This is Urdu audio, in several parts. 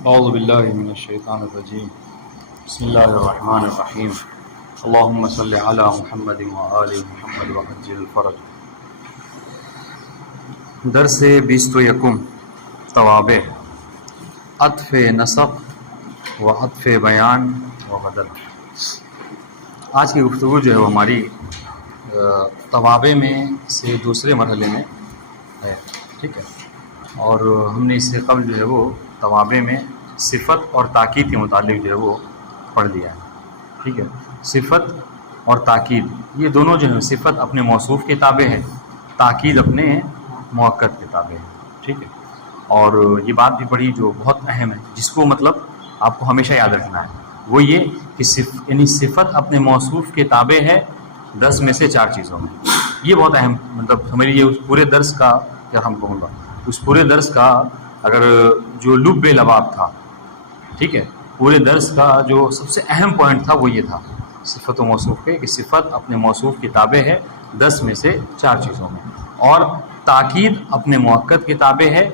اعوذ باللہ من الشیطان الرجیم بسم اللہ الرحمن الرحیم اللہم صلی علی محمد وآل محمد وعجل الفرج۔ درس 21 توابع، عطف نسق و عطف بیان و بدل۔ آج کی گفتگو جو ہے وہ ہماری توابع میں سے دوسرے مرحلے میں ہے، ٹھیک ہے، اور ہم نے اس سے قبل جو ہے وہ توابع میں صفت اور تاکید کے متعلق جو ہے وہ پڑھ لیا ہے، ٹھیک ہے۔ صفت اور تاکید یہ دونوں جو ہیں، صفت اپنے موصوف کے تابع ہے، تاکید اپنے مؤکد کے تابع ہے، ٹھیک ہے۔ اور یہ بات بھی بڑی جو بہت اہم ہے، جس کو مطلب آپ کو ہمیشہ یاد رکھنا ہے، وہ یہ کہ یعنی صفت اپنے موصوف کے تابع ہے 10 میں سے 4 چیزوں میں۔ یہ بہت اہم مطلب ہمارے یہ اس پورے درس کا کیا ہم کہوں گا، اس پورے درس کا اگر جو لب لباب تھا، ٹھیک ہے، پورے درس کا جو سب سے اہم پوائنٹ تھا وہ یہ تھا صفت و موصوف کے، کہ صفت اپنے موصوف کے تابع ہے 10 میں سے 4 چیزوں میں، اور تاکید اپنے مؤکد کے تابع ہے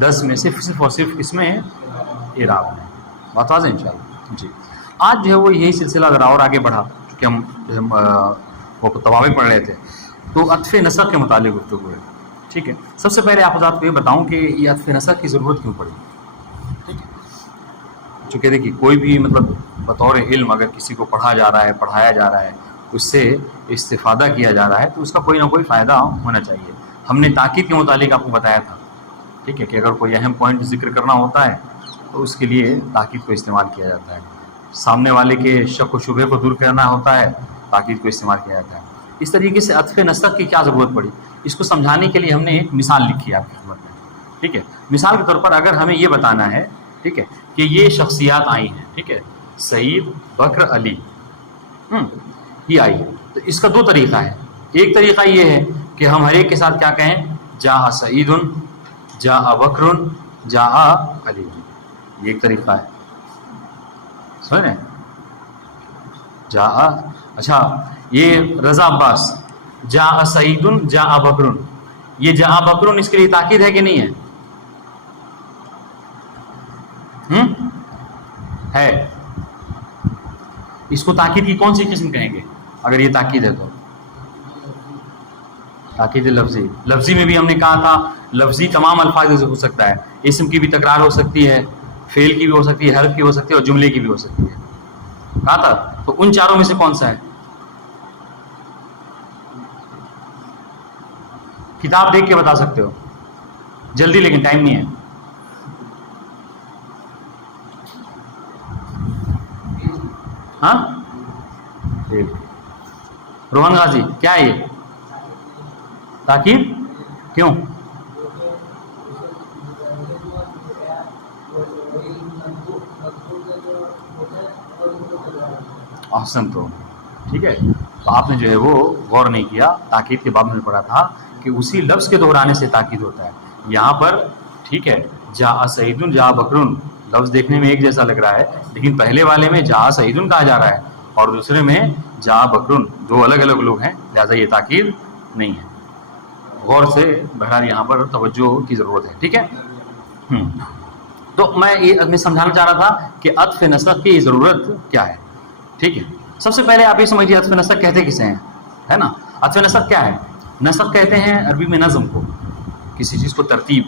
10 میں سے صرف اور صرف اس میں ہے اعراب میں۔ بات واضح انشاءاللہ جی۔ آج جو ہے وہ یہی سلسلہ اگر اور آگے بڑھا، کیونکہ ہم وہ توابع پڑھ رہے تھے، تو عطف نسق کے متعلق گفتگو ہے، ٹھیک ہے۔ سب سے پہلے آپ حضرات کو یہ بتاؤں کہ یہ عطف نسق کی ضرورت کیوں پڑی، ٹھیک ہے۔ چونکہ دیکھیے کوئی بھی مطلب بطور علم اگر کسی کو پڑھا جا رہا ہے، پڑھایا جا رہا ہے، اس سے استفادہ کیا جا رہا ہے، تو اس کا کوئی نہ کوئی فائدہ ہونا چاہیے۔ ہم نے تاکید کے متعلق آپ کو بتایا تھا، ٹھیک ہے، کہ اگر کوئی اہم پوائنٹ ذکر کرنا ہوتا ہے تو اس کے لیے تاکید کو استعمال کیا جاتا ہے۔ سامنے والے کے شک و شبہے کو دور کرنا ہوتا ہے، تاکید کو استعمال کیا جاتا ہے۔ اس طریقے سے عطف نسق کی کیا ضرورت پڑی، اس کو سمجھانے کے لیے ہم نے ایک مثال لکھی ہے آپ کی خدمت میں، ٹھیک ہے۔ مثال کے طور پر اگر ہمیں یہ بتانا ہے، ٹھیک ہے، کہ یہ شخصیات آئی ہیں، ٹھیک ہے، سعید، بکر، علی، یہ آئی ہے، تو اس کا 2 طریقہ ہے۔ ایک طریقہ یہ ہے کہ ہم ہر ایک کے ساتھ کیا کہیں، جاء سعید، جاء بکر، جاء علی، یہ ایک طریقہ ہے، سمجھ رہے ہیں؟ جاء، اچھا یہ رضا عباس، جاء سعید جاء بکر، یہ جاء بکر اس کے لیے تاکید ہے کہ نہیں ہے؟ ہے۔ اس کو تاکید کی کون سی قسم کہیں گے اگر یہ تاکید ہے تو؟ تاکید لفظی۔ لفظی میں بھی ہم نے کہا تھا لفظی تمام الفاظ سے ہو سکتا ہے، اسم کی بھی تکرار ہو سکتی ہے، فعل کی بھی ہو سکتی ہے، حرف کی ہو سکتی ہے، اور جملے کی بھی ہو سکتی ہے، کہا تھا۔ تو ان چاروں میں سے کون سا ہے؟ کتاب دیکھ کے بتا سکتے ہو جلدی، لیکن ٹائم نہیں ہے۔ ہاں روہن غازی، کیا ہے یہ تاکید؟ کیوں؟ احسن، تو ٹھیک ہے، تو آپ نے جو ہے وہ غور نہیں کیا، تاکید کے باب میں پڑھا تھا کہ اسی لفظ کے دہرانے سے تاکید ہوتا ہے۔ یہاں پر ٹھیک ہے، جاء سعید جاء بکر، لفظ دیکھنے میں ایک جیسا لگ رہا ہے، لیکن پہلے والے میں جاء سعید کہا جا رہا ہے اور دوسرے میں جاء بکر، 2 الگ الگ لوگ ہیں، لہٰذا یہ تاکید نہیں ہے۔ غور سے بہرحال یہاں پر توجہ کی ضرورت ہے، ٹھیک ہے۔ تو میں سمجھانا چاہ رہا تھا کہ عطف نسق کی ضرورت کیا ہے، ٹھیک ہے۔ سب سے پہلے آپ یہ سمجھیے عطف نسق کہتے کسے ہیں، ہے نا؟ عطف نسق کیا ہے؟ نسق کہتے ہیں عربی میں نظم کو، کسی چیز کو ترتیب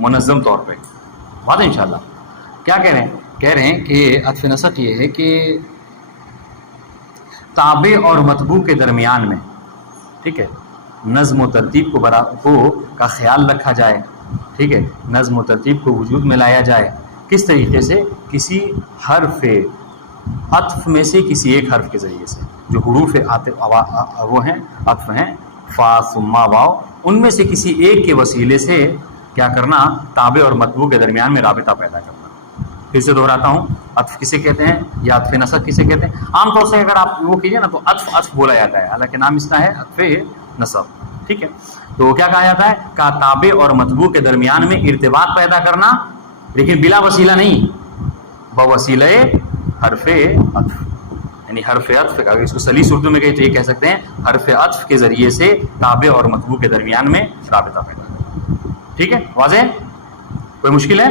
منظم طور پہ، بات ہے انشاءاللہ۔ کیا کہہ رہے ہیں؟ کہہ رہے ہیں کہ عطف نسق یہ ہے کہ تابع اور متبوع کے درمیان میں، ٹھیک ہے، نظم و ترتیب کا خیال رکھا جائے، ٹھیک ہے، نظم و ترتیب کو وجود میں لایا جائے۔ کس طریقے سے؟ کسی حرف عطف میں سے کسی ایک حرف کے ذریعے سے، جو حروف وہ ہیں عطف ہیں، فا ثم واو، ان میں سے کسی ایک کے وسیلے سے کیا کرنا، تابع اور متبوع کے درمیان میں رابطہ پیدا کرنا۔ پھر سے دہراتا ہوں، عطف کسے کہتے ہیں یا عطف نسق کسے کہتے ہیں؟ عام طور سے اگر آپ وہ کیجیے نا تو عطف بولا جاتا ہے، حالانکہ نام اس کا ہے عطف نسق، ٹھیک ہے۔ تو کیا کہا جاتا ہے؟ کہ تابع اور متبوع کے درمیان میں ارتباط پیدا کرنا، لیکن بلا وسیلہ نہیں، بوسیلہ حرف عطف، یعنی حرف عطف، اگر اس کو سلیس اردو میں کہیں تو یہ کہہ سکتے ہیں حرف عطف کے ذریعے سے تابع اور متبوع کے درمیان میں رابطہ پیدا کرنا، ٹھیک ہے، واضح ہے؟ کوئی مشکل ہے؟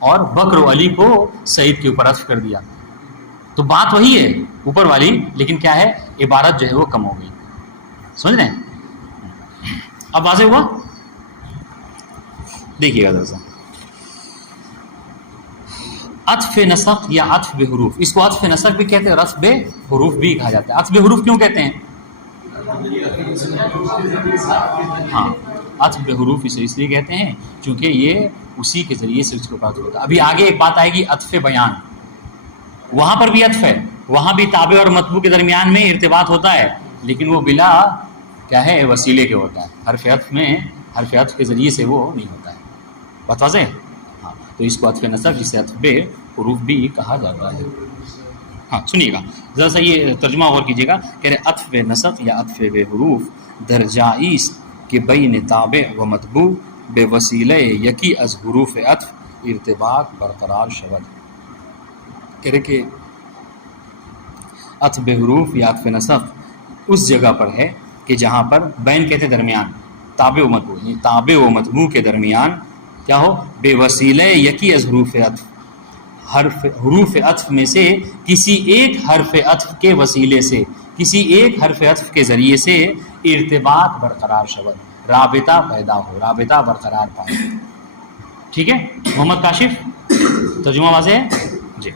اور بکر و علی کو سعید کے اوپر عطف کر دیا. تو بات وہی ہے اوپر والی، لیکن کیا ہے عبارت جو ہے وہ کم ہو گئی. سمجھ رہے ہیں؟ اب واضح ہوا؟ دیکھیے گا ذرا سا. عطف نسق یا عطف بحروف، اس کو عطف نسق بھی کہتے ہیں اور عطف بحروف بھی کہا جاتا ہے. عطف بحروف کیوں کہتے ہیں؟ ہاں، عطف بحروف اسے اس لیے کہتے ہیں چونکہ یہ اسی کے ذریعے سے اس کو بات ہوتا ہے. ابھی آگے ایک بات آئے گی عطف بیان، وہاں پر بھی عطف ہے، وہاں بھی تابع اور مطبوع کے درمیان میں ارتباط ہوتا ہے، لیکن وہ بلا کیا ہے وسیلے کے ہوتا ہے. حرف عطف میں حرف عطف کے ذریعے سے وہ نہیں ہوتا ہے. بات واضح ہے؟ ہاں، تو اس کو عطف نسق جسے عطف بحروف بھی کہا جاتا ہے. ہاں سنیے گا ذرا سا یہ ترجمہ غور کیجیے گا. کہہ رہے عطف نسق یا عطف بحروف در جائز کے بین تابع و مطبوع بے وسیلہ یکی از حروف عطف ارتباط برقرار شود. کہہ رہے کہ عطف بحروف یا عطف نسق اس جگہ پر ہے کہ جہاں پر بین کہتے درمیان، تابع و مطبوع، یعنی تابع و مطبوع کے درمیان کیا ہو بے وسیلہ یکی از حروف عطف، حروف عطف میں سے کسی ایک حرف عطف کے وسیلے سے، کسی ایک حرف عطف کے ذریعے سے ارتباط برقرار شود، رابطہ پیدا ہو، رابطہ برقرار پائے. ٹھیک ہے محمد کاشف، ترجمہ واضح ہے جی؟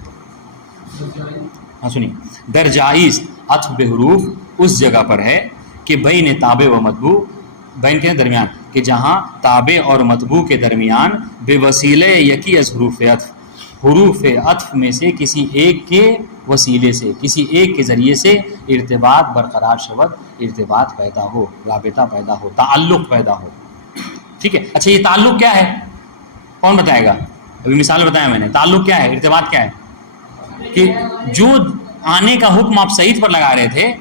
ہاں سنیے. در جائز عطف بحروف اس جگہ پر ہے کہ بین تابع و مطبوع، بین کے درمیان کہ جہاں تابع اور مطبوع کے درمیان بے وسیلہ یکی از حروف عطف، حروف عطف میں سے کسی ایک کے وسیلے سے، کسی ایک کے ذریعے سے ارتباط برقرار شود، ارتباط پیدا ہو، رابطہ پیدا ہو، تعلق پیدا ہو. ٹھیک ہے. اچھا یہ تعلق کیا ہے؟ کون بتائے گا؟ ابھی مثال بتایا میں نے. تعلق کیا ہے؟ ارتباط کیا ہے؟ کہ جو آنے کا حکم آپ سعید پر لگا رہے تھے،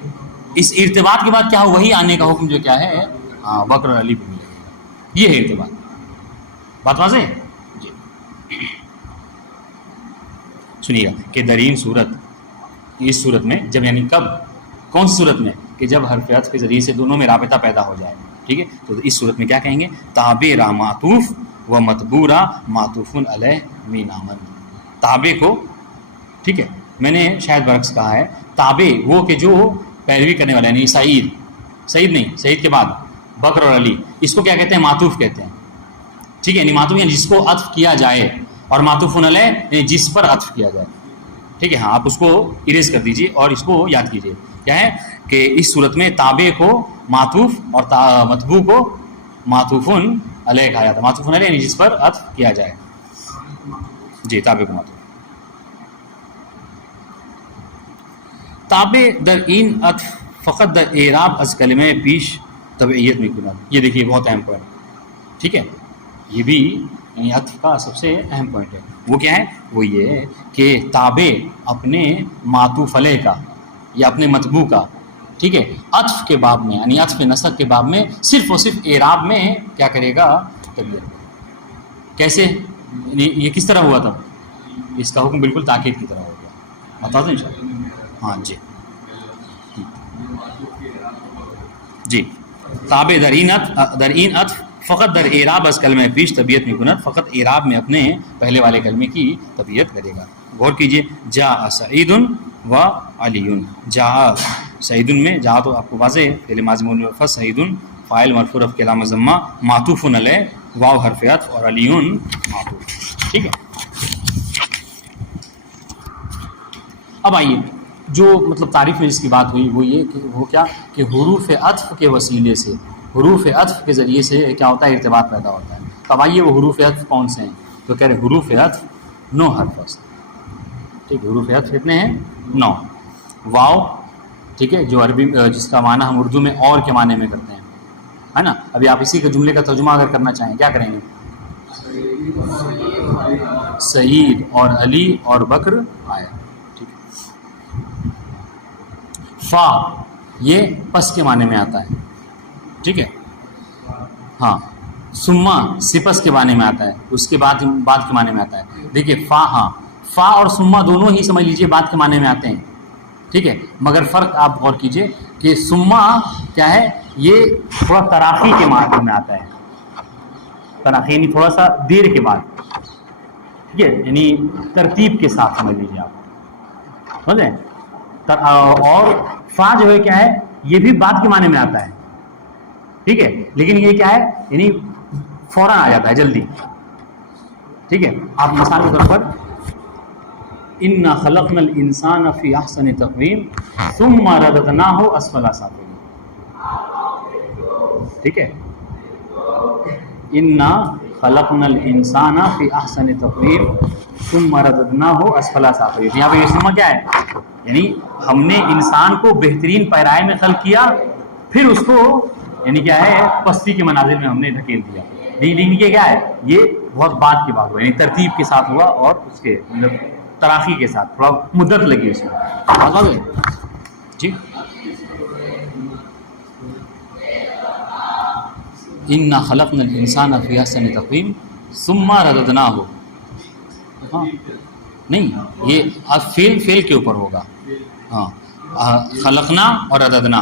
اس ارتباط کے بعد کیا ہو وہی آنے کا حکم جو کیا ہے بکر اور علی پہ ملے گا. یہ ہے ارتباط. بات واضح ہے جی؟ سنیے گا کہ درین صورت، اس صورت میں جب یعنی کب، کون سی صورت میں؟ کہ جب حرف عطف کے ذریعے سے دونوں میں رابطہ پیدا ہو جائے. ٹھیک ہے. تو اس صورت میں کیا کہیں گے؟ تابع را معطوف و مطبوع را معطوف علیہ من آمن. تابع کو، ٹھیک ہے، میں نے شاید برعکس کہا ہے، تابع وہ کہ جو پیروی کرنے والا، یعنی سعید، سعید نہیں، سعید کے بعد بکر اور علی، اس کو کیا کہتے ہیں؟ معطوف کہتے ہیں. ٹھیک ہے. یعنی معطوف یعنی جس کو عطف کیا جائے، اور معطوف علیہ یعنی جس پر عطف کیا جائے. ٹھیک ہے. ہاں آپ اس کو اریز کر دیجئے اور اس کو یاد کیجئے. کیا ہے کہ اس صورت میں تابع کو معطوف اور مطبوع کو معطوف علیہ کہا جاتا ہے. معطوف علیہ یعنی جس پر عطف کیا جائے. جی تابع کو معطوف. تابع در این عطف فقط در اعراب از کلمہ پیش تبعیت میں کنند. یہ دیکھیے بہت اہم پوائنٹ. ٹھیک ہے. یہ بھی یعنی عطف کا سب سے اہم پوائنٹ ہے. وہ کیا ہے؟ وہ یہ ہے کہ تابع اپنے معطوف علیہ کا یا اپنے مطبوع کا، ٹھیک ہے، عطف کے باب میں یعنی عطف نسق کے باب میں صرف اور صرف اعراب میں کیا کرے گا؟ تبعیت. کیسے؟ یعنی یہ کس طرح ہوا تھا؟ اس کا حکم بالکل تاکید کی طرح ہو گیا. بتا دیں انشاءاللہ. ہاں جی جی. تابع در این عطف فقط در اعراب از کلمہ پیش طبیعت میں کنت، فقط اعراب میں اپنے پہلے والے کلمے کی طبیعت کرے گا. غور کیجئے. جاء سعید و علی. جاء سعید میں جاء تو آپ کو واضح فعل ماضی مرفوع، سعید فاعل مرفوع رفع کے علامہ ضمہ، معطوف علیہ واو حرف عطف، اور علی معطوف. ٹھیک ہے. اب آئیے جو مطلب تعریف میں جس کی بات ہوئی وہ یہ کہ وہ کیا کہ حروف عطف کے وسیلے سے، حروف عطف کے ذریعے سے کیا ہوتا ہے؟ ارتباط پیدا ہوتا ہے. اب آئیے وہ حروف عطف کون سے ہیں؟ تو کہہ رہے حروف عطف 9 حرف ہیں. ٹھیک ہے. حروف عطف کتنے ہیں؟ 9. واو، ٹھیک ہے، جو عربی جس کا معنی ہم اردو میں اور کے معنی میں کرتے ہیں، ہے نا. ابھی آپ اسی کے جملے کا ترجمہ اگر کرنا چاہیں کیا کریں گے؟ سعید اور علی اور بکر آیا. فا یہ پس کے معنی میں آتا ہے. ٹھیک ہے. ہاں. سما سپس کے معنی میں آتا ہے، اس کے بعد کے معنی میں آتا ہے. دیکھیے فا، ہاں فا اور سما دونوں ہی سمجھ لیجئے بعد کے معنی میں آتے ہیں. ٹھیک ہے. مگر فرق آپ غور کیجئے کہ سما کیا ہے؟ یہ تھوڑا تراخی کے معنی میں آتا ہے. تراخی یعنی تھوڑا سا دیر کے بعد. ٹھیک ہے، یعنی ترتیب کے ساتھ سمجھ لیجیے آپ، سمجھیں؟ اور فا جو ہے کیا ہے، یہ بھی بعد کے معنی میں آتا ہے، ٹھیک ہے، لیکن یہ کیا ہے، یعنی فوراً آ جاتا ہے، جلدی، ٹھیک ہے. آپ مثال کے طور پر انا خلقنا الانسان فی احسن تقویم ثم رددناہ اسفل سافلین، ٹھیک ہے. انا خلقنا الانسان فی احسن تقویم ثم رددناہ اسفل سافلین. یہاں پہ یہ سمجھ کیا ہے، یعنی ہم نے انسان کو بہترین پیرائے میں خلق کیا، پھر اس کو یعنی کیا ہے پستی کے منازل میں ہم نے دھکیل دیا. لیکن یہ کیا ہے، یہ بہت بعد کی بات ہوا، یعنی ترتیب کے ساتھ ہوا اور اس کے مطلب تراخی کے ساتھ، تھوڑا مدت لگی اس میں. جی انا خلقنا الانسان فی احسن تقویم ثم رددناہ، ہاں نہیں، یہ فعل کے اوپر ہوگا، ہاں خلقنا اور رددنا،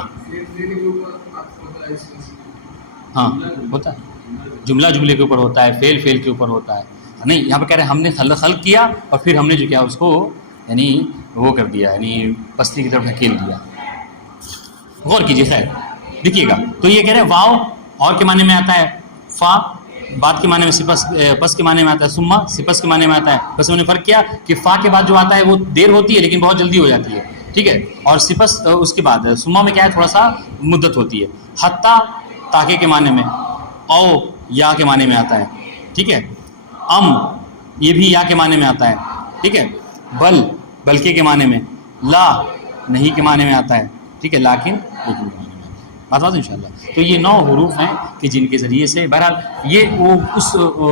ہاں ہوتا ہے، جملہ جملے کے اوپر ہوتا ہے، فعل کے اوپر ہوتا ہے. نہیں، یہاں پہ کہہ رہے ہیں ہم نے خلق کیا اور پھر ہم نے جو کیا اس کو یعنی وہ کر دیا، یعنی پستی کی طرف دھکیل دیا. غور کیجیے، خیر دیکھیے گا. تو یہ کہہ رہے ہیں واؤ اور کے معنی میں آتا ہے، فا بعد کے معنی میں، پس کے معنی میں آتا ہے، سما سپس کے معنی میں آتا ہے. بس میں نے فرق کیا کہ فا کے بعد جو آتا ہے وہ دیر ہوتی ہے لیکن بہت جلدی ہو جاتی ہے، ٹھیک ہے. اور سپس اس کے بعد سما میں کیا ہے، تھوڑا سا مدت ہوتی ہے. حتیٰ تاکہ کے معنی میں، او یا کے معنی میں آتا ہے، ٹھیک ہے. یہ بھی یا کے معنی میں آتا ہے، ٹھیک ہے. بلکہ کے معنی میں، لا نہیں کے معنی میں آتا ہے، ٹھیک ہے. لیکن کے معنی میں بات ان شاء اللہ. تو یہ 9 حروف ہیں کہ جن کے ذریعے سے بہرحال یہ وہ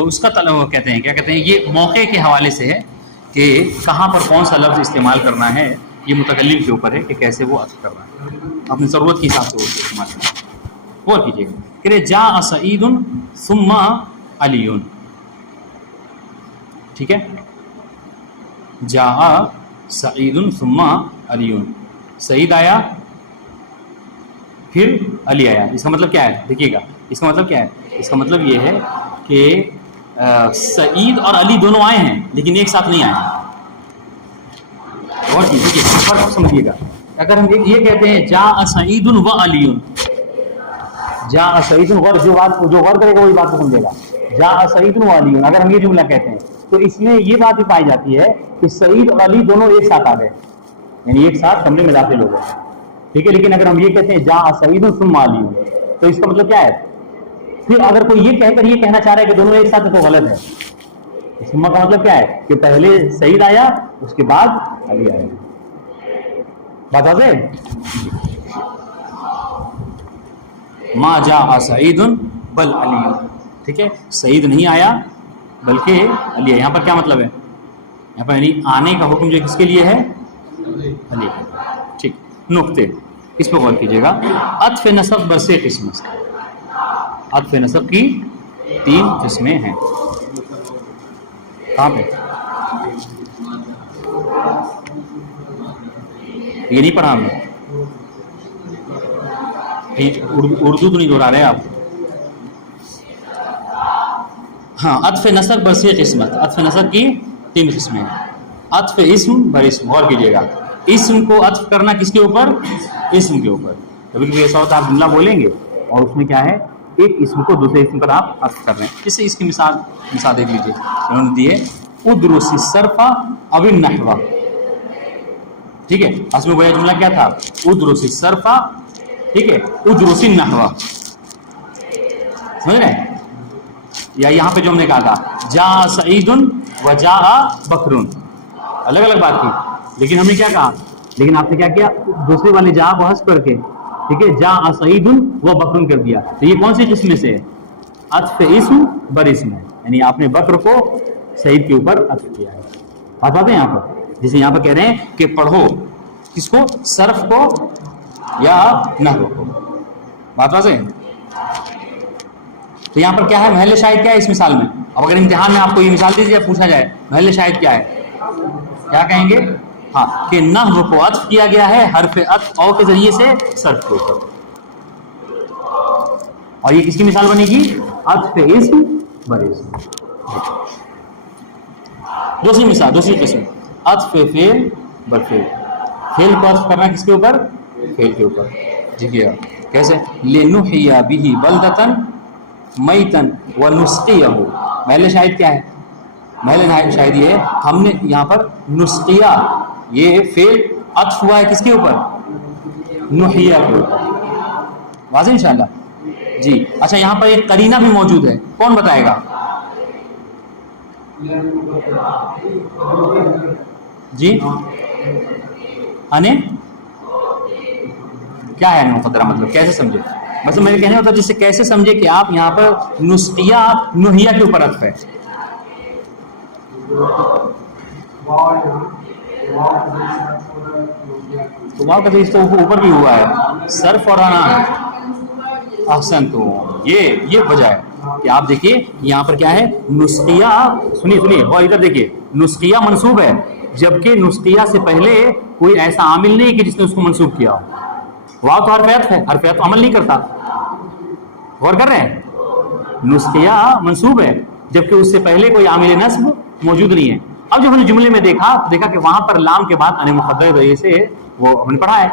اس کا کہتے ہیں، کیا کہتے ہیں، یہ موقع کے حوالے سے ہے کہ کہاں پر کون سا لفظ استعمال کرنا ہے، یہ متکلم کے اوپر ہے کہ کیسے وہ عطف کرنا ہے، اپنی ضرورت کے حساب سے وہ استعمال کرنا ہے. غور کیجیے گا کہ جاء سعید ثم علی، ٹھیک ہے. جاء سعید ثم علی، سعید آیا پھر علی آیا. اس کا مطلب کیا ہے، دیکھیے گا اس کا مطلب کیا ہے. اس کا مطلب یہ ہے کہ سعید اور علی دونوں آئے ہیں لیکن ایک ساتھ نہیں آئے. اور دیکھیے فرق سمجھیے گا. اگر ہم یہ کہتے ہیں جاء سعید و علی، جاء سعید، جو غور کرے گا وہی بات کو سمجھے گا. جاء سعید و علی، اگر ہم یہ جملہ کہتے ہیں تو اس میں یہ بات بھی پائی جاتی ہے کہ سعید اور علی دونوں ایک ساتھ آ گئے، یعنی ایک ساتھ کمرے میں داخل ہو گئے، ٹھیک ہے. لیکن اگر ہم یہ کہتے ہیں جاء سعید ثم علی، تو اس کا مطلب کیا ہے، پھر اگر کوئی یہ کہہ کر یہ کہنا چاہ رہا ہے کہ دونوں ایک ساتھ تو غلط ہے. ثم کا مطلب کیا ہے کہ پہلے سعید آیا اس کے بعد علی آیا. بات واضح ہے. ما جاء سعید بل علی، ٹھیک ہے. سعید نہیں آیا بلکہ علی ہے. یہاں پر کیا مطلب ہے، یہاں پر یعنی آنے کا حکم جو کس کے لیے ہے، علی. ٹھیک. نقطے اس پہ غور کیجیے گا. عطف نصب برسے قسم، عطف نصب کی 3 قسمیں ہیں. کہاں پہ یہ نہیں پڑھا ہم نے، اردو تو نہیں دہرا رہے آپ. ہاں، عطف نصب برسے قسمت، عطف نصب کی 3 قسمیں ہیں. عطف اسم بر اسم، غور کیجیے گا. اسم کو عطف کرنا کس کے اوپر، اسم کے اوپر. کبھی کبھی ایسا ہوتا ہے آپ جملہ بولیں گے اور اس میں کیا ہے، ایک اسم کو دوسرے اسم پر آپ عطف کر رہے ہیں. جس سے اس کی مثال دیکھ لیجیے، انہوں نے دی ہے ادرس الصرف او النحو، ٹھیک ہے. اصل میں وہ جملہ کیا تھا، ادرس الصرف، ٹھیک ہے، ادرس النحو، سمجھ رہے ہیں. یا یہاں پہ جو ہم نے کہا تھا جاء سعید و جاء بکر، الگ الگ بات تھی، لیکن ہم نے کیا کہا، لیکن آپ نے کیا کیا، دوسرے والے جاء کو حذف کر کے، ٹھیک ہے، جاء سعید و بکر کر دیا. تو یہ کون سی قسم میں سے ہے، عطف اسم بر اسم ہے، یعنی آپ نے بکر کو سعید کے اوپر عطف کیا ہے. بات بات ہے یہاں پر، جسے یہاں پر کہہ رہے ہیں کہ پڑھو کس کو، صرف کو یا نحو کو. بات واضح ہے. تو یہاں پر کیا ہے، محل شاہد کیا ہے اس مثال میں. اب اگر امتحان میں آپ کو یہ مثال دیجیے پوچھا جائے محل شاہد کیا ہے، کیا کہیں گے، ہاں کہ نحو کو عطف کیا گیا ہے حرف عطف او کے ذریعے سے صرف کے اوپر. اور یہ کس کی مثال بنے گی، عطف اسم بر اسم. دوسری مثال، دوسری قسم، عطف فعل بر فعل، فعل کو عطف کرنا کس کے اوپر؟ فعل کے اوپر. دیکھیے کیسے، لنحیی بہ بلدۃ میتا ونسقیہ. محل شاہد کیا ہے؟ محل شاہد یہ ہے ہم نے یہاں پر نسقیہ، یہ فعل عطف ہوا ہے کس کے اوپر؟ نحیی کے اوپر. واضح انشاءاللہ جی. اچھا یہاں پر ایک قرینہ بھی موجود ہے، کون بتائے گا؟ جی انے کیا ہے مقدرہ، مطلب کیسے سمجھے؟ بس میرے کہنے ہوتا ہے جس سے کیسے سمجھے کہ آپ یہاں پر نسقیہ نحیہ کے اوپر عطف ہے. تو واو کا تو اس تو اوپر بھی ہوا ہے، صرف اور انا. احسن، تو یہ وجہ ہے کہ آپ دیکھیے یہاں پر کیا ہے، نسقیہ. سنیے اور ادھر دیکھیے، نسقیہ منصوب ہے جبکہ نسقیہ سے پہلے کوئی ایسا عامل نہیں کہ جس نے اس کو منصوب کیا ہو. واو تو حرف عطف ہے، حرف عطف عمل نہیں کرتا. غور کر رہے ہیں؟ نسقیہ منصوب ہے جبکہ اس سے پہلے کوئی عامل نصب موجود نہیں ہے. اب جب ہم نے جملے میں دیکھا کہ وہاں پر لام کے بعد ان مقدر ذریعے سے وہ ہم نے پڑھا ہے،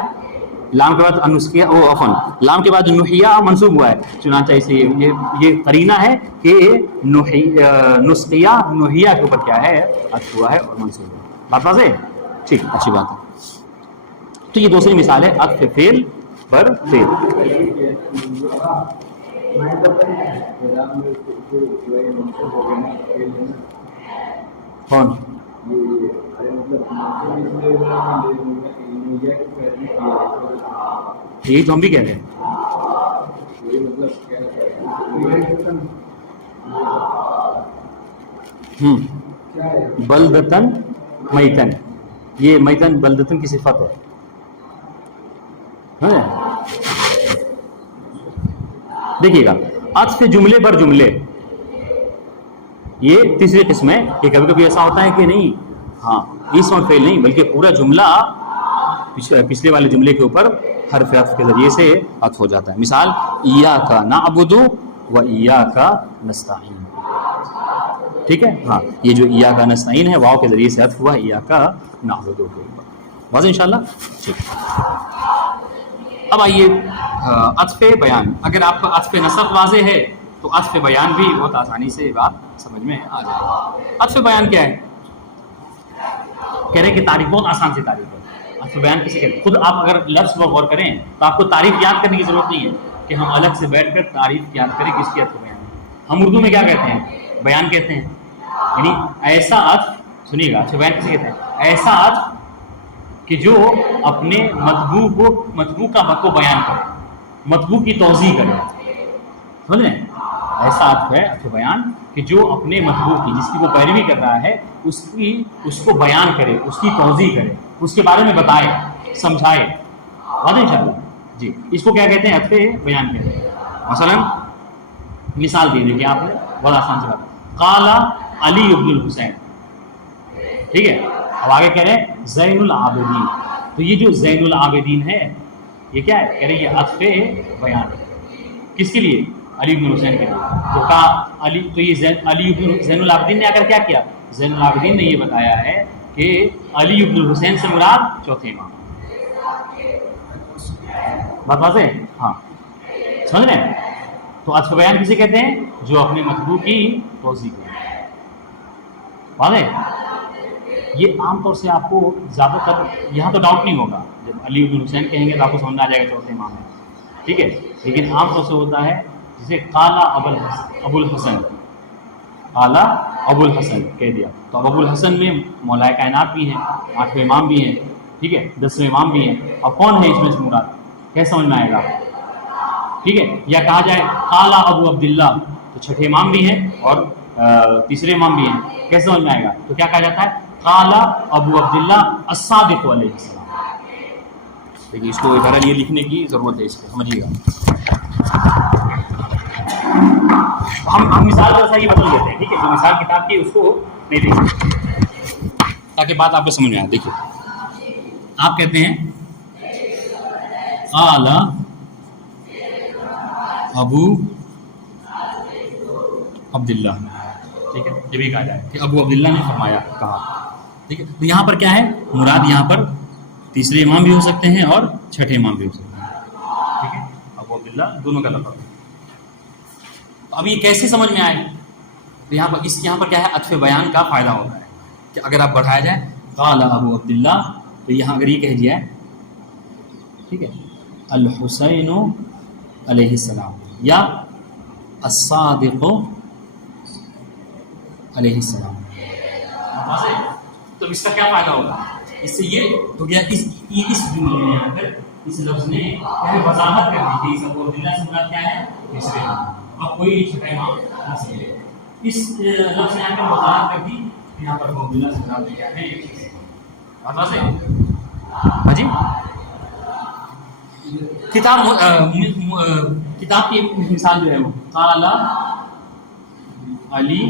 لام کے بعد انسقیہ وہ عفوا لام کے بعد نحیہ منصوب ہوا ہے، چنانچہ اسے یہ قرینہ ہے کہ نسقیہ نحیہ کے اوپر کیا ہے، عطف ہوا ہے اور منصوب ہے. بات واضح ہے؟ ٹھیک، اچھی بات ہے. تو یہ دوسری مثال ہے عطف فعل پر فعل. کون؟ یہی تو ہم بھی کہہ رہے ہیں. بلدتن میتن، یہ میتن بلدتن کی صفت ہے. دیکھیے گا عطف جملے پر جملے، یہ تیسری قسم ہے. کہ کبھی کبھی ایسا ہوتا ہے کہ نہیں، ہاں اسم اور فعل نہیں بلکہ پورا جملہ پچھلے والے جملے کے اوپر حرف عطف کے ذریعے سے عطف ہو جاتا ہے. مثال ایاک نعبد و ایاک نستعین. ٹھیک ہے، ہاں یہ جو ایاک نستعین ہے واو کے ذریعے سے عطف ہوا ایاک نعبد کے اوپر. واضح انشاءاللہ؟ ٹھیک. اب آئیے عطف بیان. اگر آپ کا عطف نسق واضح ہے تو عطف بیان بھی بہت آسانی سے بات سمجھ میں آ جائے گا. عطف بیان کیا ہے؟ کہہ رہے کہ تعریف بہت آسان سی تعریف ہے. عطف بیان کسے کہتے ہیں؟ خود آپ اگر لفظ پر غور کریں تو آپ کو تعریف یاد کرنے کی ضرورت نہیں ہے کہ ہم الگ سے بیٹھ کر تعریف یاد کریں کس کی عطف بیان ہے. ہم اردو میں کیا کہتے ہیں؟ بیان کہتے ہیں. یعنی ایسا عطف، سنیے گا، عطف بیان کسے کہتے ہیں؟ ایسا عطف کہ جو اپنے مطبوع کو بیان کرے، مطبوع کی توضیح کرے. سمجھ رہے ہیں؟ ایسا عطف ہے عطف بیان کہ جو اپنے مطبوع کی، جس کی وہ پیروی کر رہا ہے، اس کو بیان کرے، اس کی توضیح کرے، اس کے بارے میں بتائے، سمجھائے. واضح انشاءاللہ جی. اس کو کیا کہتے ہیں؟ عطف بیان کہتے ہیں. مثلا مثال دے دیجیے آپ نے، بہت آسان سے بات. قال علی ابن الحسین. ٹھیک ہے، اب آگے کہہ رہے ہیں زین العابدین. تو یہ جو زین العابدین ہے یہ کیا ہے؟ کہہ رہے یہ عطف بیان ہے. کس کے لیے؟ علی بن حسین کے لیے. تو کہا علی، تو یہ علی بن زین العابدین نے اگر کیا کیا؟ زین العابدین نے یہ بتایا ہے کہ علی بن الحسین سے مراد چوتھے امام. بات واضح ہے؟ ہاں سمجھ رہے ہیں؟ تو عطف بیان کسے کہتے ہیں؟ جو اپنے مطبوع کی توضیح کرے. واضح؟ یہ عام طور سے آپ کو زیادہ تر یہاں تو ڈاؤٹ نہیں ہوگا، جب علی بن حسین کہیں گے تو آپ کو سمجھ آ جائے گا چوتھے امام ہے. ٹھیک ہے، لیکن عام طور سے ہوتا ہے جسے قال ابو الحسن، قال ابو الحسن کہہ دیا. تو اب ابو الحسن میں مولائے کائنات بھی ہیں، 8ویں امام بھی ہیں، ٹھیک ہے، 10ویں امام بھی ہیں. اب کون ہے اس میں سے مراد؟ کیسے سمجھ میں آئے گا؟ ٹھیک ہے، یا کہا جائے قال ابو عبداللہ، تو 6 امام بھی ہیں اور تیسرے امام بھی ہیں. کیسے سمجھ میں آئے گا؟ تو کیا کہا جاتا ہے؟ قال ابو عبداللہ الصادق علیہ السلام. دیکھیے اس کو بہرحال یہ لکھنے کی ضرورت ہے، اس کو سمجھیے گا. ہم مثال جیسا یہ بدل دیتے ہیں. ٹھیک ہے، جو مثال کتاب کی اس کو نہیں دیکھیں تاکہ بات آپ کو سمجھ میں آئے. دیکھیے آپ کہتے ہیں قال ابو عبداللہ. ٹھیک ہے، یہ بھی کہا جائے کہ ابو عبداللہ نے فرمایا کہا. ٹھیک ہے، تو یہاں پر کیا ہے مراد، یہاں پر تیسرے امام بھی ہو سکتے ہیں اور چھٹے امام بھی ہو سکتے ہیں. ٹھیک ہے، ابو عبداللہ دونوں کا لفظ. تو اب یہ کیسے سمجھ میں آئے؟ تو یہاں پر کیا ہے عطف بیان کا فائدہ ہوتا ہے کہ اگر آپ بڑھایا جائے قال ابو عبداللہ، تو یہاں اگر یہ کہہ دیا ہے ٹھیک ہے الحسین علیہ السلام یا الصادق علیہ السلام، تو اس کا کیا فائدہ ہوگا؟ اس سے یہ تو گیا اس جملے میں یہاں پر اس لفظ نے وضاحت کر دی کہ اس ابو عبداللہ سے مراد کیا ہے تیسرے امام. اب کوئی چھٹا امام نہ سمجھے، اس لفظ نے یہاں پر وضاحت کر دی کہ یہاں پر ابو عبداللہ سے مراد کیا ہے. بات واضح ہے؟ ہاں جی. کتاب کی مثال جو ہے وہ قال علی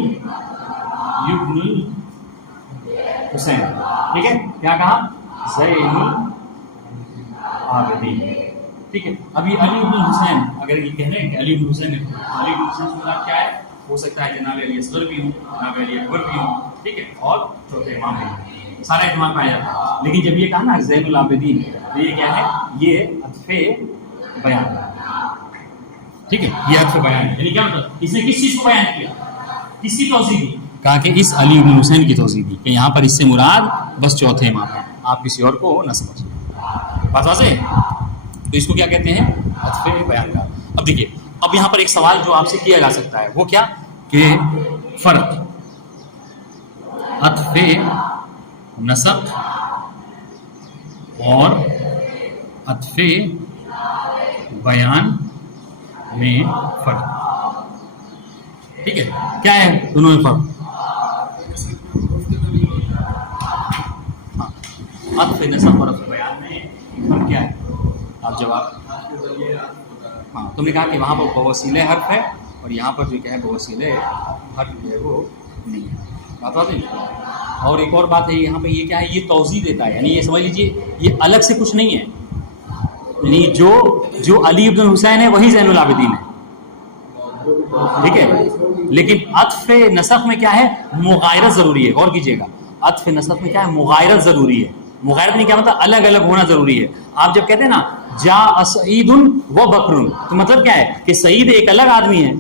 ابن الحسین، ٹھیک ہے، کیا کہا زین العابدین. ٹھیک ہے، ابھی علی ابن الحسین اگر یہ کہہ رہے ہیں کہ علی ابن الحسین، علی ابن الحسین سے مراد کیا ہے؟ ہو سکتا ہے جناب علی اصغر بھی ہوں، جناب علی اکبر بھی ہوں، ٹھیک ہے، اور چوتھے امام بھی ہوں، سارا اہتمام پایا جاتا ہے. لیکن جب یہ کہا نا زین العابدین، تو یہ کیا ہے؟ یہ عطف بیان. ٹھیک ہے، یہ عطف بیان ہے. یعنی کیا مطلب اس نے کس چیز کو بیان کیا، کس کی توضیح دی؟ کہا کہ اس علی بن حسین کی توضیح دی کہ یہاں پر اس سے مراد بس چوتھے امام ہیں، آپ کسی اور کو نہ سمجھیں. بات واضح ہے؟ تو اس کو کیا کہتے ہیں؟ عطف بیان کا. اب دیکھیے، اب یہاں پر ایک سوال جو آپ سے کیا جا سکتا ہے وہ کیا کہ فرق عطف نسق اور عطف بیان میں فرق. ٹھیک ہے، کیا ہے دونوں میں فرق؟ عطف نسق اور عطف بیان میں فرق کیا ہے؟ آپ جواب. ہاں، تم نے کہا کہ وہاں پر بوسیلہ حرف ہے اور یہاں پر جو کیا ہے بوسیلہ حرف جو ہے وہ نہیں ہے. بات بات نہیں. اور ایک اور بات ہے یہاں پہ یہ کیا ہے، یہ توضیح دیتا ہے، یعنی یہ سمجھ لیجیے یہ الگ سے کچھ نہیں ہے. یعنی جو علی ابن الحسین ہے وہی زین العابدین ہے. ٹھیک ہے، لیکن عطف نسخ میں کیا ہے؟ مغایرت ضروری ہے. غور کیجیے گا، عطف نسخ میں کیا ہے؟ مغایرت ضروری ہے. مغایرت نہیں کیا مطلب الگ الگ ہونا ضروری ہے. آپ جب کہتے ہیں نا جاء سعید و بکر، تو مطلب کیا ہے کہ سعید ایک الگ آدمی ہے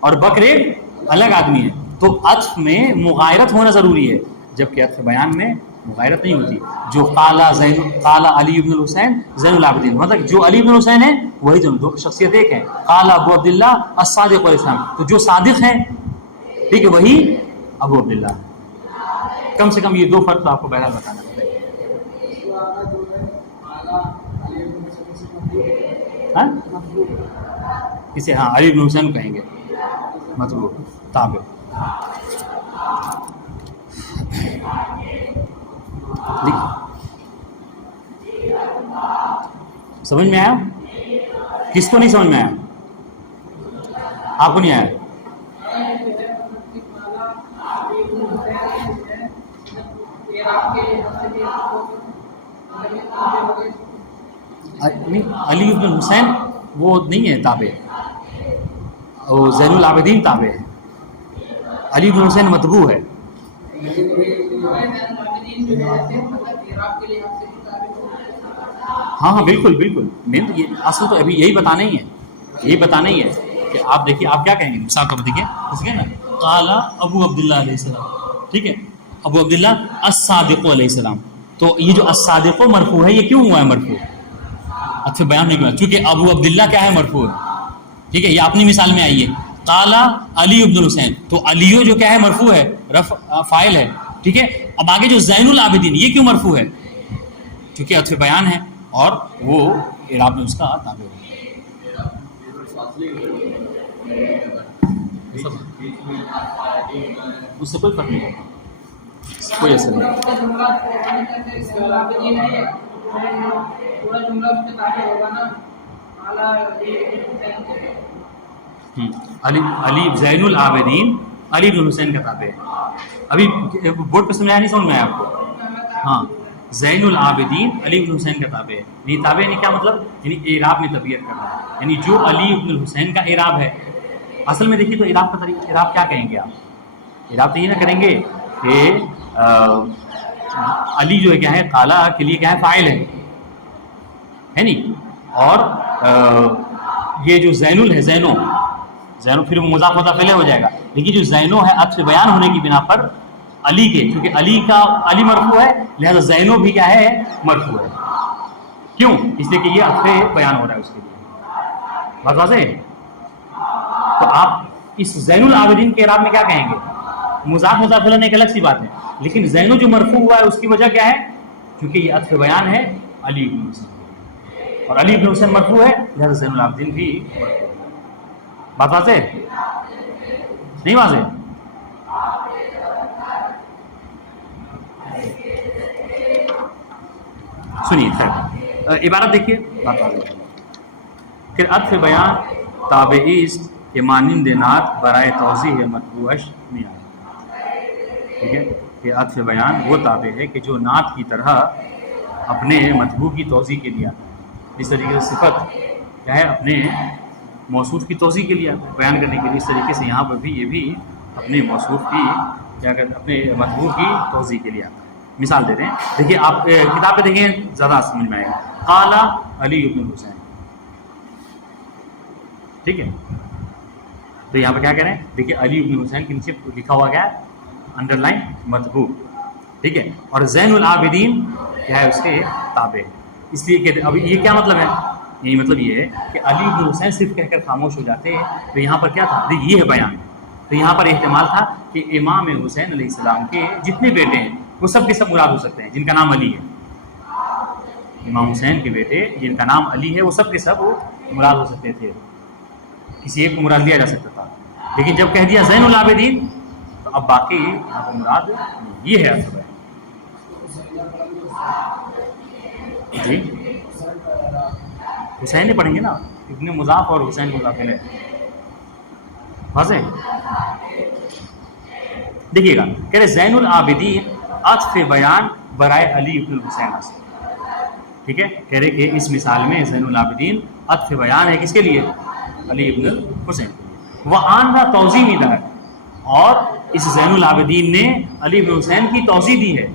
اور بکر ایک الگ آدمی ہے. تو عطف میں مغایرت ہونا ضروری ہے، جبکہ عطف بیان میں مغایرت نہیں ہوتی. جو قال علی ابن الحسین زین العابدین، مطلب جو علی ابن حسین ہے وہی دو شخصیت ایک ہے. قال ابو عبداللہ الصادق علیہ السلام، تو جو صادق ہے ٹھیک ہے وہی ابو عبداللہ. کم سے کم یہ دو فرق تو آپ کو بہرحال بتانا پڑے گا. کسے؟ ہاں علی بن حسین کہیں گے مطلوب تابع. سمجھ میں آیا؟ کس کو نہیں سمجھ میں آیا؟ آپ کو نہیں آیا؟ علی ابن حسین وہ نہیں ہے تابع، وہ زین العابدین تابع ہے. علی بن حسین مطبوع ہے. ہاں بالکل بالکل. میں تو یہ اصل تو ابھی یہی بتانا ہی ہے کہ آپ دیکھیے آپ کیا کہیں گے. مثال طور پر دیکھیے نا قال ابو عبداللہ علیہ السلام، ٹھیک ہے، ابو عبداللہ الصادق علیہ السلام. تو یہ جو الصادق مرفوع ہے یہ کیوں ہوا ہے مرفوع؟ اچھا بیان نہیں کیا چونکہ ابو عبداللہ کیا ہے مرفوع ہے. ٹھیک ہے، یہ اپنی مثال میں آئیے قال علی ابن الحسین، تو علیو جو کیا ہے مرفوع ہے، رفع فاعل ہے. ٹھیک ہے، اب آگے جو زین العابدین یہ کیوں مرفوع ہے؟ چونکہ عطف بیان ہے اور وہ اعراب میں اس کا تابع ہے. اس سے کوئی فرق نہیں ہوتا، کوئی اثر نہیں. علی زین العابدین علی بن حسین کا تابع ہے. ابھی بورڈ پہ سمجھایا نہیں، سمجھ میں آیا آپ کو؟ ہاں، زین العابدین علی بن حسین کا تابع ہے. نہیں تابع نہیں کیا مطلب؟ یعنی اعراب میں تبعیت کر رہا ہے، یعنی جو علی بن الحسین کا اعراب ہے. اصل میں دیکھیے تو اعراب کا طریقہ، اعراب کیا کہیں گے آپ؟ اعراب تو یہ نہ کریں گے کہ علی جو ہے کیا ہے قالا کے لیے کیا ہے فاعل ہے نہیں، اور یہ جو زین ہے زینو پھر وہ مضاف مضاف الیہ ہو جائے گا، لیکن جو زینو ہے عطف بیان ہونے کی بنا پر علی کے، کیونکہ علی مرفوع ہے لہذا زینو بھی کیا ہے مرفوع ہے. کیوں؟ اس لیے کہ یہ عطف بیان ہو رہا ہے اس کے لیے. بات واضح ہے؟ تو آپ اس زین العابدین کے اعراب میں کیا کہیں گے؟ مضاف مضاف الیہ ایک الگ سی بات ہے، لیکن زینو جو مرفوع ہوا ہے اس کی وجہ کیا ہے؟ کیونکہ یہ عطف بیان ہے علی ابن حسین، اور علی ابن حسین مرفوع ہے لہذا زین العابدین بھی مرفوع ہے. بات واضح ہے؟ نہیں واضح؟ سنیے خیر عبارت دیکھیے. بات واضح پھر عطف بیان تابعی است کہ مانند نعت برائے توضیح مطبوعش میں آئے. ٹھیک ہے، کہ عطف بیان وہ تابع ہے کہ جو نعت کی طرح اپنے مطبوع کی توضیح کے لیے آتا ہے. اس طریقے سے صفت کیا ہے اپنے موصوف کی توضیح کے لیے بیان کرنے کے لیے، اس طریقے سے یہاں پر بھی یہ بھی اپنے موصوف کی کیا کہتے ہیں اپنے مطبوع کی توضیح کے لیے آتا ہے. مثال دیتے ہیں، دیکھیے آپ کتاب پہ دیکھیں زیادہ سمجھ میں آئے گا. قال علی ابن حسین، ٹھیک ہے، تو یہاں پہ کیا کہہ رہے ہیں؟ دیکھیے علی ابن حسین کے نیچے لکھا ہوا کیا ہے؟ انڈر لائن مطبوع. ٹھیک ہے، اور زین العابدین کیا ہے اس کے تابع. اس لیے کہ اب یہ کیا مطلب ہے؟ یہی مطلب یہ ہے کہ علی ابن حسین صرف کہہ کر خاموش ہو جاتے ہیں. تو یہاں پر کیا تھا؟ یہ ہے بیان. تو یہاں پر احتمال تھا کہ امام حسین علیہ السلام کے جتنے بیٹے ہیں وہ سب کے سب مراد ہو سکتے ہیں جن کا نام علی ہے. امام حسین کے بیٹے جن کا نام علی ہے وہ سب کے سب مراد ہو سکتے تھے، کسی ایک کو مراد لیا جا سکتا تھا. لیکن جب کہہ دیا زین العابدین تو اب باقی یہاں پر مراد یہ ہے. اصل ہے جی حسین نے پڑھیں گے نا، ابن مضاف اور حسین مضاف الیہ. واضح؟ دیکھیے گا کہہ رہے زین العابدین عطف بیان برائے علی ابن الحسین. ٹھیک ہے، کہہ رہے کہ اس مثال میں زین العابدین عطف بیان ہے کس کے لیے؟ علی ابن الحسین. وہ آن کا توضیح نہیں دار، اور اس زین العابدین نے علی ابن حسین کی توضیح دی ہے.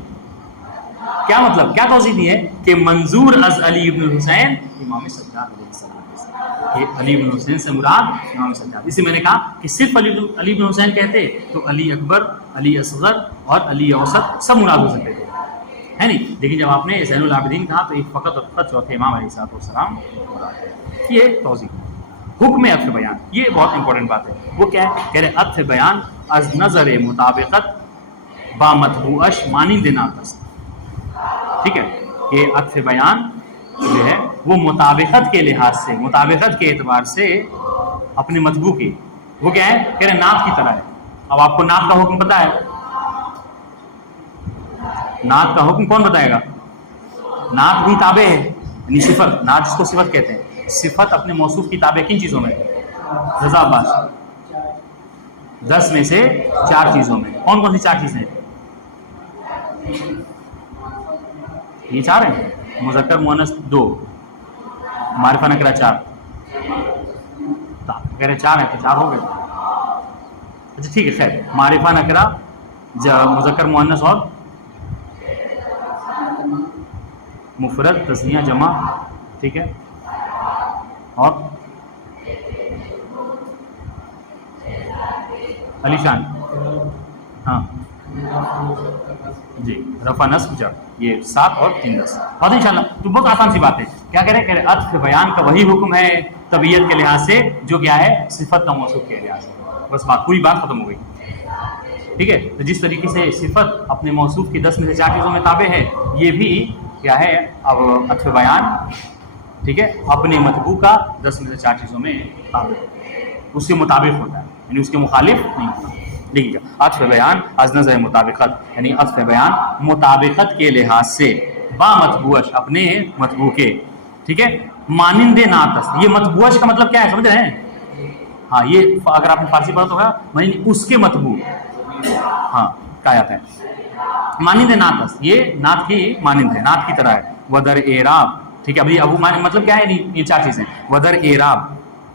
کیا مطلب؟ کیا توضیح دی ہے؟ کہ منظور از علی ابن الحسین امام سجاد علیہ السلام، کہ علی ابن حسین سے مراد امام سجاد. اس لیے میں نے کہا کہ صرف علی ابن حسین کہتے تو علی اکبر، علی اصغر اور علی اوسط سب مراد ہو سکتے تھے، ہے نہیں. لیکن جب آپ نے زین العابدین کہا تو ایک فقط اور فقط چوتھے امام علیہ السلام مراد ہے. یہ توضیح. حکم عطف بیان یہ بہت امپورٹنٹ بات ہے. وہ کیا ہے؟ کہہ رہے عطف بیان از نظر مطابقت با مطبوعش مانند نعت است. ٹھیک ہے، کہ عطف بیان جو ہے وہ مطابقت کے لحاظ سے، مطابقت کے اعتبار سے اپنے مطبوع کے، وہ کیا ہے؟ کہہ رہے نعت کی طرح ہے. اب آپ کو نعت کا حکم پتہ ہے؟ نعت کا حکم کون بتائے گا؟ نعت بھی تابع ہے، یعنی صفت. نعت جس کو صفت کہتے ہیں، صفت اپنے موصوف کی تابع کن چیزوں میں؟ رضا عباس 10 میں سے 4 چیزوں میں. کون کون سی 4 چیزیں؟ یہ 4 ہیں. مذکر مؤنث 2، معرفہ نکرہ 4. کہہ رہے 4 ہیں تو 4 ہو گئے. اچھا ٹھیک ہے، خیر معرفہ نکرہ مذکر مؤنث اور مفرد تثنیہ جمع. ٹھیک ہے، اور علی شان. ہاں جی، رفع نصب جر، یہ 7 اور 3 10. اور انشاءاللہ تو بہت آسان سی بات ہے. کیا کہہ رہے ہیں؟ عطف بیان کا وہی حکم ہے طبیعت کے لحاظ سے جو کیا ہے؟ صفت کا موصوف کے لحاظ سے. بس بات پوری بات ختم ہو گئی. ٹھیک ہے، تو جس طریقے سے صفت اپنے موصوف کی 10 میں سے 4 چیزوں میں تابع ہے، یہ بھی کیا ہے؟ اب عطف بیان ٹھیک ہے اپنے مطبوع کا 10 میں سے 4 چیزوں میں تابع اس کے مطابق ہوتا ہے، یعنی اس کے مخالف نہیں ہوتا. دیکھیے عطف بیان از نظر مطابقت، یعنی عطف بیان مطابقت کے لحاظ سے با مطبوعش اپنے مطبوع کے. ٹھیک ہے، مانند نعت. یہ مطبوعش کا مطلب کیا ہے سمجھ رہے ہیں؟ ہاں، یہ اگر آپ نے فارسی پڑھا تو ہوگا اس کے مطبوع. ہاں کہا جاتا ہے مانند نعت. یہ نعت کی مانند ہے، نعت کی طرح ہے. ودر اعراب. ٹھیک ہے، ابھی ابو مطلب کیا ہے؟ یہ 4 چیزیں. ودر اعراب